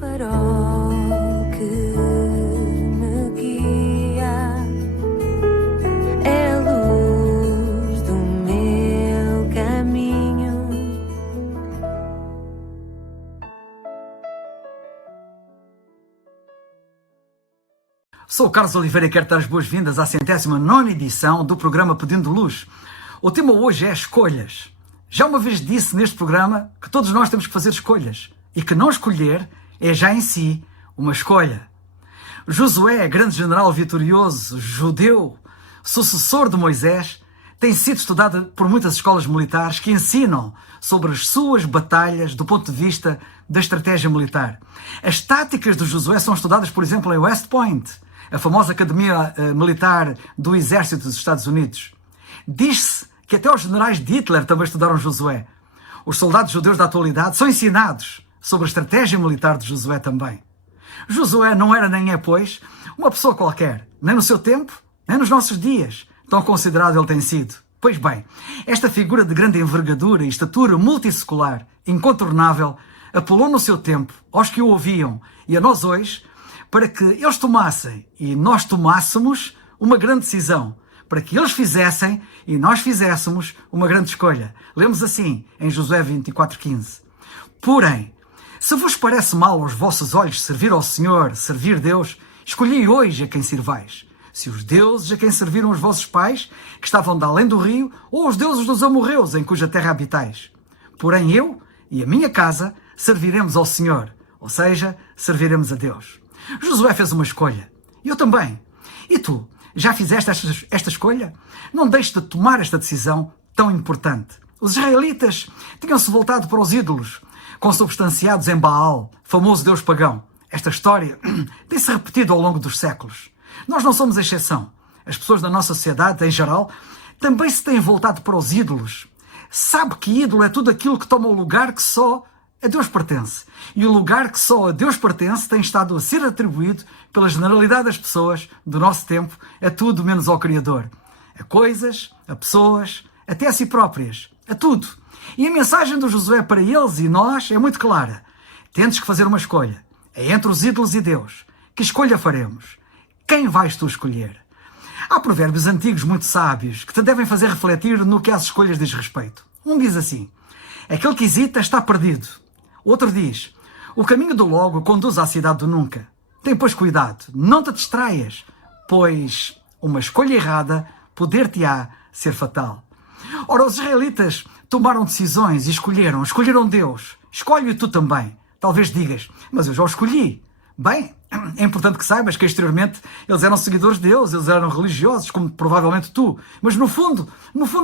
farol que me guia, é a luz do meu caminho. Sou o Carlos Oliveira e quero dar as boas-vindas à 109ª edição do programa Pedindo Luz. O tema hoje é escolhas. Já uma vez disse neste programa que todos nós temos que fazer escolhas e que não escolher é já em si uma escolha. Josué, grande general vitorioso, judeu, sucessor de Moisés, tem sido estudado por muitas escolas militares que ensinam sobre as suas batalhas do ponto de vista da estratégia militar. As táticas de Josué são estudadas, por exemplo, em West Point, a famosa academia militar do exército dos Estados Unidos. Diz-se que até os generais de Hitler também estudaram Josué. Os soldados judeus da atualidade são ensinados sobre a estratégia militar de Josué também. Josué não era nem é, pois, uma pessoa qualquer, nem no seu tempo, nem nos nossos dias, tão considerado ele tem sido. Pois bem, esta figura de grande envergadura e estatura multissecular, incontornável, apelou no seu tempo aos que o ouviam e a nós hoje, para que eles tomassem e nós tomássemos uma grande decisão, para que eles fizessem e nós fizéssemos uma grande escolha. Lemos assim em Josué 24:15. Porém, se vos parece mal aos vossos olhos servir ao Senhor, servir Deus, escolhi hoje a quem sirvais. Se os deuses a quem serviram os vossos pais, que estavam de além do rio, ou os deuses dos amorreus em cuja terra habitais. Porém eu e a minha casa serviremos ao Senhor, ou seja, serviremos a Deus. Josué fez uma escolha. Eu também. E tu? Já fizeste esta escolha? Não deixes de tomar esta decisão tão importante. Os israelitas tinham-se voltado para os ídolos, consubstanciados em Baal, famoso deus pagão. Esta história tem-se repetido ao longo dos séculos. Nós não somos a exceção. As pessoas da nossa sociedade, em geral, também se têm voltado para os ídolos. Sabe que ídolo é tudo aquilo que toma o lugar que só a Deus pertence. E o lugar que só a Deus pertence tem estado a ser atribuído pela generalidade das pessoas do nosso tempo a tudo menos ao Criador. A coisas, a pessoas, até a si próprias. A tudo. E a mensagem do Josué para eles e nós é muito clara. Tens que fazer uma escolha. É entre os ídolos e Deus. Que escolha faremos? Quem vais tu escolher? Há provérbios antigos muito sábios que te devem fazer refletir no que às escolhas diz respeito. Um diz assim: aquele que hesita está perdido. Outro diz: o caminho do logo conduz à cidade do nunca. Tem, pois, cuidado, não te distraias, pois uma escolha errada poder-te-á ser fatal. Ora, os israelitas tomaram decisões e escolheram Deus. Escolhe-o tu também. Talvez digas: mas eu já o escolhi. Bem, é importante que saibas que exteriormente eles eram seguidores de Deus, eles eram religiosos, como provavelmente tu. Mas no fundo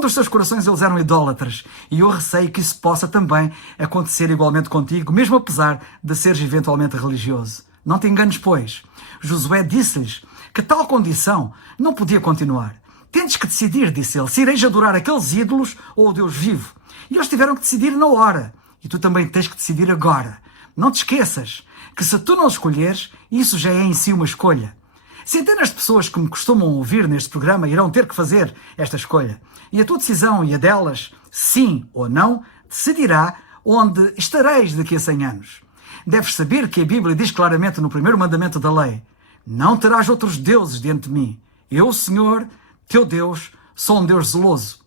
dos seus corações eles eram idólatras. E eu receio que isso possa também acontecer igualmente contigo, mesmo apesar de seres eventualmente religioso. Não te enganes, pois. Josué disse-lhes que tal condição não podia continuar. Tens que decidir, disse ele, se ireis adorar aqueles ídolos ou o Deus vivo. E eles tiveram que decidir na hora. E tu também tens que decidir agora. Não te esqueças que se tu não escolheres, isso já é em si uma escolha. Centenas de pessoas que me costumam ouvir neste programa irão ter que fazer esta escolha. E a tua decisão e a delas, sim ou não, decidirá onde estareis daqui a 100 anos. Deves saber que a Bíblia diz claramente no primeiro mandamento da lei: não terás outros deuses diante de mim. Eu, Senhor, teu Deus, sou um Deus zeloso.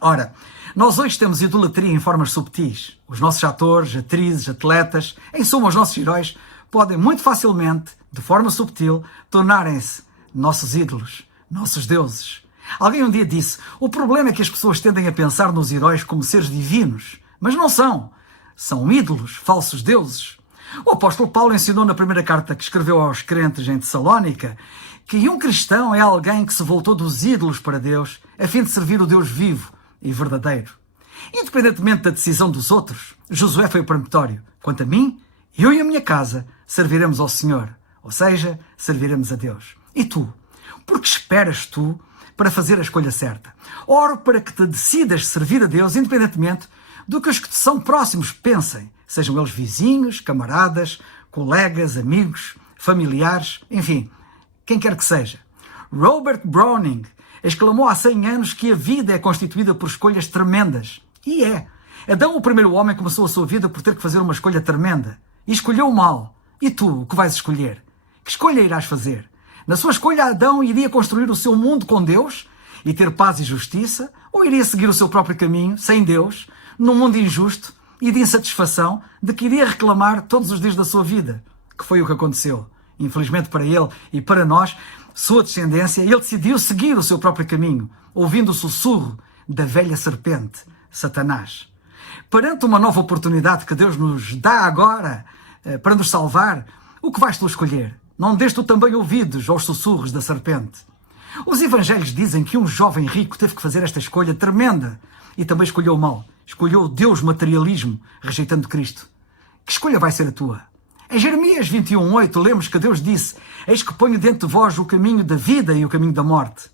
Ora, nós hoje temos idolatria em formas subtis. Os nossos atores, atrizes, atletas, em suma os nossos heróis, podem muito facilmente, de forma subtil, tornarem-se nossos ídolos, nossos deuses. Alguém um dia disse: o problema é que as pessoas tendem a pensar nos heróis como seres divinos, mas não são. São ídolos, falsos deuses. O apóstolo Paulo ensinou na primeira carta que escreveu aos crentes em Tessalónica que um cristão é alguém que se voltou dos ídolos para Deus a fim de servir o Deus vivo e verdadeiro. Independentemente da decisão dos outros, Josué foi peremptório. Quanto a mim, eu e a minha casa serviremos ao Senhor, ou seja, serviremos a Deus. E tu? Por que esperas tu para fazer a escolha certa? Oro para que te decidas servir a Deus independentemente do que os que te são próximos pensem, sejam eles vizinhos, camaradas, colegas, amigos, familiares, enfim, quem quer que seja. Robert Browning exclamou há 100 anos que a vida é constituída por escolhas tremendas. E é. Adão, o primeiro homem, começou a sua vida por ter que fazer uma escolha tremenda. e escolheu o mal. E tu, o que vais escolher? Que escolha irás fazer? Na sua escolha, Adão iria construir o seu mundo com Deus e ter paz e justiça, ou iria seguir o seu próprio caminho, sem Deus, num mundo injusto e de insatisfação, de que iria reclamar todos os dias da sua vida? Que foi o que aconteceu. Infelizmente para ele e para nós, sua descendência, ele decidiu seguir o seu próprio caminho, ouvindo o sussurro da velha serpente, Satanás. Perante uma nova oportunidade que Deus nos dá agora para nos salvar, o que vais tu escolher? Não dês tu também ouvidos aos sussurros da serpente? Os evangelhos dizem que um jovem rico teve que fazer esta escolha tremenda e também escolheu o mal. Escolheu o Deus materialismo, rejeitando Cristo. Que escolha vai ser a tua? Em Jeremias 21:8 lemos que Deus disse: eis que ponho diante de vós o caminho da vida e o caminho da morte.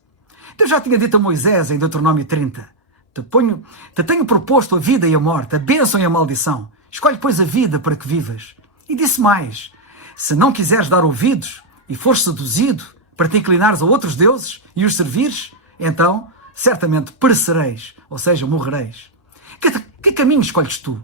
Deus já tinha dito a Moisés em Deuteronômio 30: te tenho proposto a vida e a morte, a bênção e a maldição. Escolhe, pois, a vida para que vivas. E disse mais: se não quiseres dar ouvidos e fores seduzido para te inclinares a outros deuses e os servires, então certamente perecereis, ou seja, morrereis. Que caminho escolhes tu?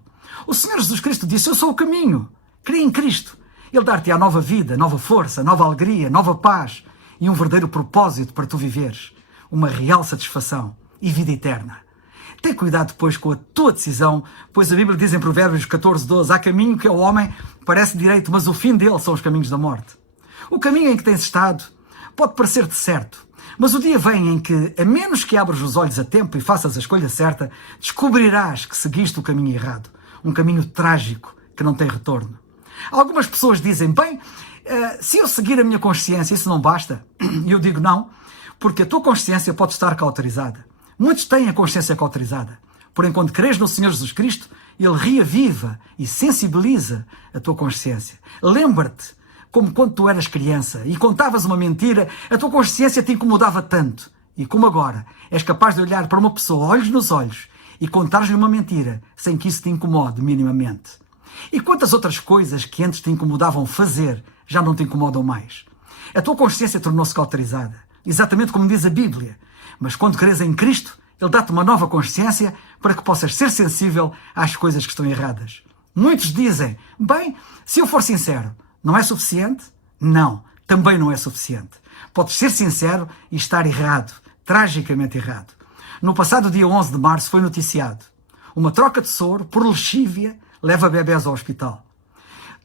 O Senhor Jesus Cristo disse: eu sou o caminho. Crê em Cristo. Ele dar-te-á nova vida, nova força, nova alegria, nova paz e um verdadeiro propósito para tu viveres. Uma real satisfação e vida eterna. Tem cuidado, pois, com a tua decisão, pois a Bíblia diz em Provérbios 14:12: há caminho que ao homem parece direito, mas o fim dele são os caminhos da morte. O caminho em que tens estado pode parecer-te certo, mas o dia vem em que, a menos que abras os olhos a tempo e faças a escolha certa, descobrirás que seguiste o caminho errado. Um caminho trágico que não tem retorno. Algumas pessoas dizem: bem, se eu seguir a minha consciência, isso não basta? E eu digo não, porque a tua consciência pode estar cauterizada. Muitos têm a consciência cauterizada. Porém, quando crês no Senhor Jesus Cristo, Ele reaviva e sensibiliza a tua consciência. Lembra-te como quando tu eras criança e contavas uma mentira, a tua consciência te incomodava tanto. E como agora és capaz de olhar para uma pessoa olhos nos olhos e contar-lhe uma mentira sem que isso te incomode minimamente. E quantas outras coisas que antes te incomodavam fazer já não te incomodam mais? A tua consciência tornou-se cauterizada, exatamente como diz a Bíblia. Mas quando crês em Cristo, Ele dá-te uma nova consciência para que possas ser sensível às coisas que estão erradas. Muitos dizem: bem, se eu for sincero, não é suficiente? Não, também não é suficiente. Podes ser sincero e estar errado, tragicamente errado. No passado dia 11 de março foi noticiado: uma troca de soro por lexívia leva bebés ao hospital.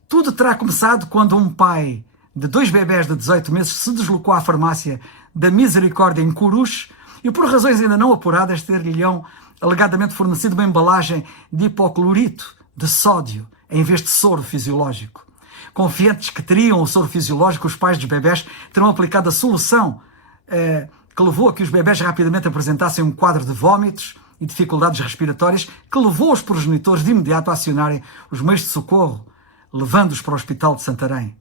Tudo terá começado quando um pai de 2 bebés de 18 meses se deslocou à farmácia da Misericórdia em Coruche e, por razões ainda não apuradas, ter-lhe-ão alegadamente fornecido uma embalagem de hipoclorito de sódio em vez de soro fisiológico. Confiantes que teriam o soro fisiológico, os pais dos bebés terão aplicado a solução que levou a que os bebés rapidamente apresentassem um quadro de vômitos e dificuldades respiratórias, que levou os progenitores de imediato a acionarem os meios de socorro, levando-os para o hospital de Santarém.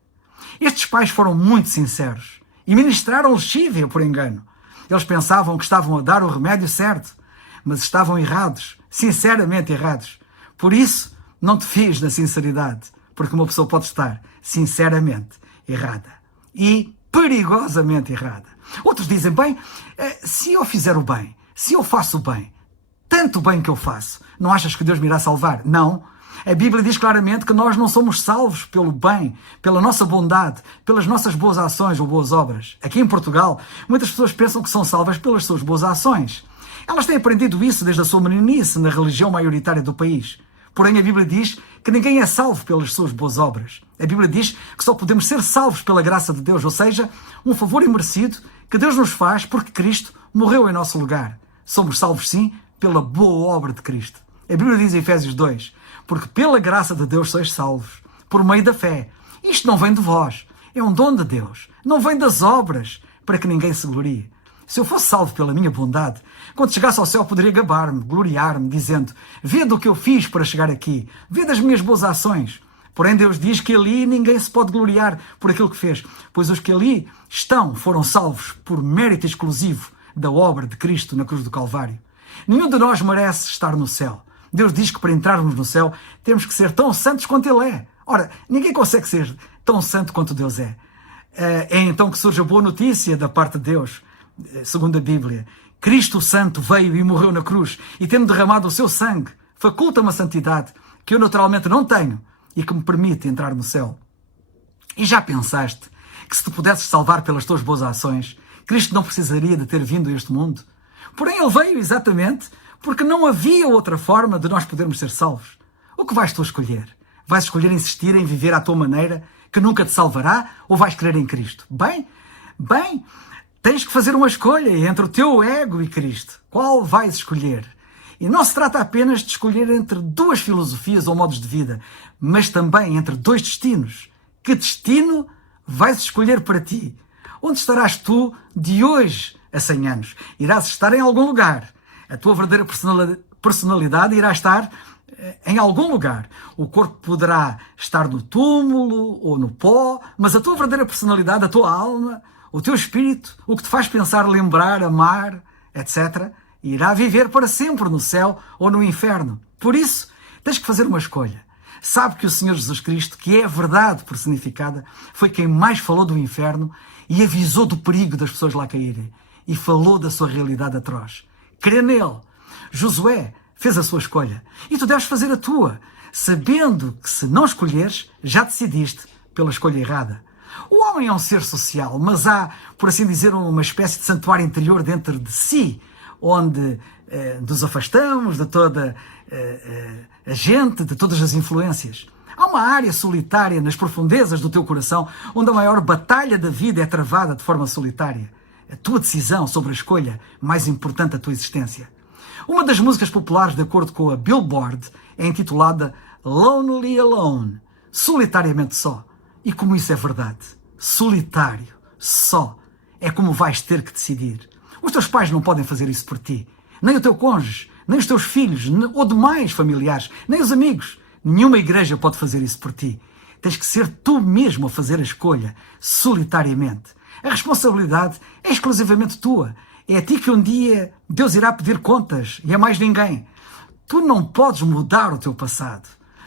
Estes pais foram muito sinceros e ministraram lexívia por engano. Eles pensavam que estavam a dar o remédio certo, mas estavam errados, sinceramente errados. Por isso, não te fies na sinceridade, porque uma pessoa pode estar sinceramente errada e perigosamente errada. Outros dizem: bem, se eu fizer o bem, se eu faço o bem, tanto bem que eu faço, não achas que Deus me irá salvar? Não. A Bíblia diz claramente que nós não somos salvos pelo bem, pela nossa bondade, pelas nossas boas ações ou boas obras. Aqui em Portugal, muitas pessoas pensam que são salvas pelas suas boas ações. Elas têm aprendido isso desde a sua meninice na religião maioritária do país. Porém, a Bíblia diz que ninguém é salvo pelas suas boas obras. A Bíblia diz que só podemos ser salvos pela graça de Deus, ou seja, um favor imerecido que Deus nos faz porque Cristo morreu em nosso lugar. Somos salvos, sim, pela boa obra de Cristo. A Bíblia diz em Efésios 2: porque pela graça de Deus sois salvos, por meio da fé. Isto não vem de vós, é um dom de Deus. Não vem das obras, para que ninguém se glorie. Se eu fosse salvo pela minha bondade, quando chegasse ao céu poderia gabar-me, gloriar-me, dizendo: vê do que eu fiz para chegar aqui, vê das minhas boas ações. Porém, Deus diz que ali ninguém se pode gloriar por aquilo que fez, pois os que ali estão foram salvos por mérito exclusivo da obra de Cristo na cruz do Calvário. Nenhum de nós merece estar no céu. Deus diz que para entrarmos no céu temos que ser tão santos quanto Ele é. Ora, ninguém consegue ser tão santo quanto Deus é. É então que surge a boa notícia da parte de Deus, segundo a Bíblia. Cristo Santo veio e morreu na cruz e, tendo derramado o seu sangue, faculta uma santidade que eu naturalmente não tenho e que me permite entrar no céu. E já pensaste que se te pudesses salvar pelas tuas boas ações, Cristo não precisaria de ter vindo a este mundo? Porém, Ele veio exatamente porque não havia outra forma de nós podermos ser salvos. O que vais tu escolher? Vais escolher insistir em viver à tua maneira, que nunca te salvará, ou vais crer em Cristo? Bem, tens que fazer uma escolha entre o teu ego e Cristo. Qual vais escolher? E não se trata apenas de escolher entre duas filosofias ou modos de vida, mas também entre dois destinos. Que destino vais escolher para ti? Onde estarás tu de hoje a 100 anos? Irás estar em algum lugar. A tua verdadeira personalidade irá estar em algum lugar. O corpo poderá estar no túmulo ou no pó, mas a tua verdadeira personalidade, a tua alma, o teu espírito, o que te faz pensar, lembrar, amar, etc., irá viver para sempre no céu ou no inferno. Por isso, tens que fazer uma escolha. Sabe que o Senhor Jesus Cristo, que é a verdade personificada, foi quem mais falou do inferno e avisou do perigo das pessoas lá caírem. E falou da sua realidade atroz. Crê nele. Josué fez a sua escolha. E tu deves fazer a tua, sabendo que se não escolheres, já decidiste pela escolha errada. O homem é um ser social, mas há, por assim dizer, uma espécie de santuário interior dentro de si, onde nos afastamos de toda a gente, de todas as influências. Há uma área solitária nas profundezas do teu coração, onde a maior batalha da vida é travada de forma solitária. A tua decisão sobre a escolha mais importante da tua existência. Uma das músicas populares, de acordo com a Billboard, é intitulada Lonely Alone, solitariamente só. E como isso é verdade, solitário, só, é como vais ter que decidir. Os teus pais não podem fazer isso por ti, nem o teu cônjuge, nem os teus filhos, ou demais familiares, nem os amigos. Nenhuma igreja pode fazer isso por ti. Tens que ser tu mesmo a fazer a escolha, solitariamente. A responsabilidade é exclusivamente tua. É a ti que um dia Deus irá pedir contas e a mais ninguém. Tu não podes mudar o teu passado,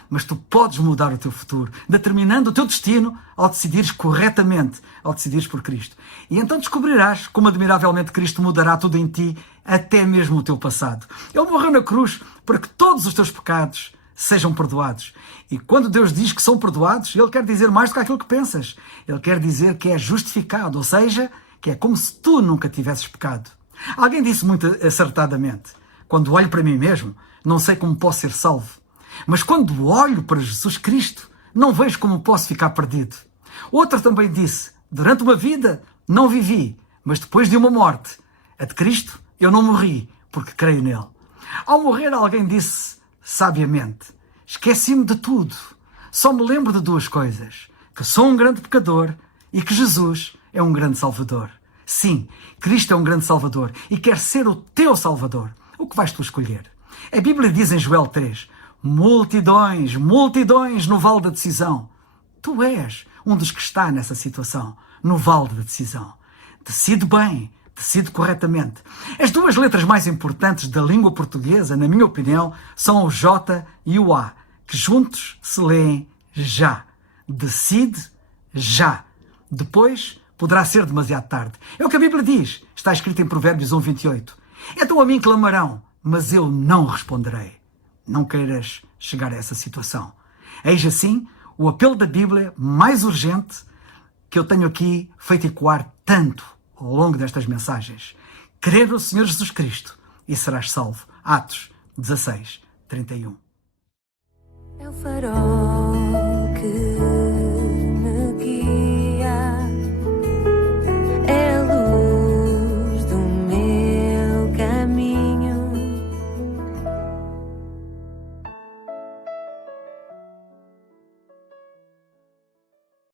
mas tu podes mudar o teu futuro, determinando o teu destino ao decidires corretamente, ao decidires por Cristo. E então descobrirás como admiravelmente Cristo mudará tudo em ti, até mesmo o teu passado. Ele morreu na cruz para que todos os teus pecados sejam perdoados. E quando Deus diz que são perdoados, Ele quer dizer mais do que aquilo que pensas. Ele quer dizer que é justificado, ou seja, que é como se tu nunca tivesses pecado. Alguém disse muito acertadamente: quando olho para mim mesmo, não sei como posso ser salvo. Mas quando olho para Jesus Cristo, não vejo como posso ficar perdido. Outro também disse: durante uma vida não vivi, mas depois de uma morte, a de Cristo, eu não morri, porque creio nele. Ao morrer, alguém disse sabiamente: esqueci-me de tudo, só me lembro de duas coisas, que sou um grande pecador e que Jesus é um grande Salvador. Sim, Cristo é um grande Salvador e quer ser o teu Salvador. O que vais tu escolher? A Bíblia diz em Joel 3, multidões, multidões no vale da decisão. Tu és um dos que está nessa situação, no vale da decisão. Decide bem, decide corretamente. As duas letras mais importantes da língua portuguesa, na minha opinião, são o J e o A, que juntos se leem já. Decide já. Depois poderá ser demasiado tarde. É o que a Bíblia diz. Está escrito em Provérbios 1:28. Então a mim clamarão, mas eu não responderei. Não queiras chegar a essa situação. Eis assim o apelo da Bíblia mais urgente que eu tenho aqui feito ecoar tanto ao longo destas mensagens. Crê no Senhor Jesus Cristo e serás salvo. Atos 16:31. É o farol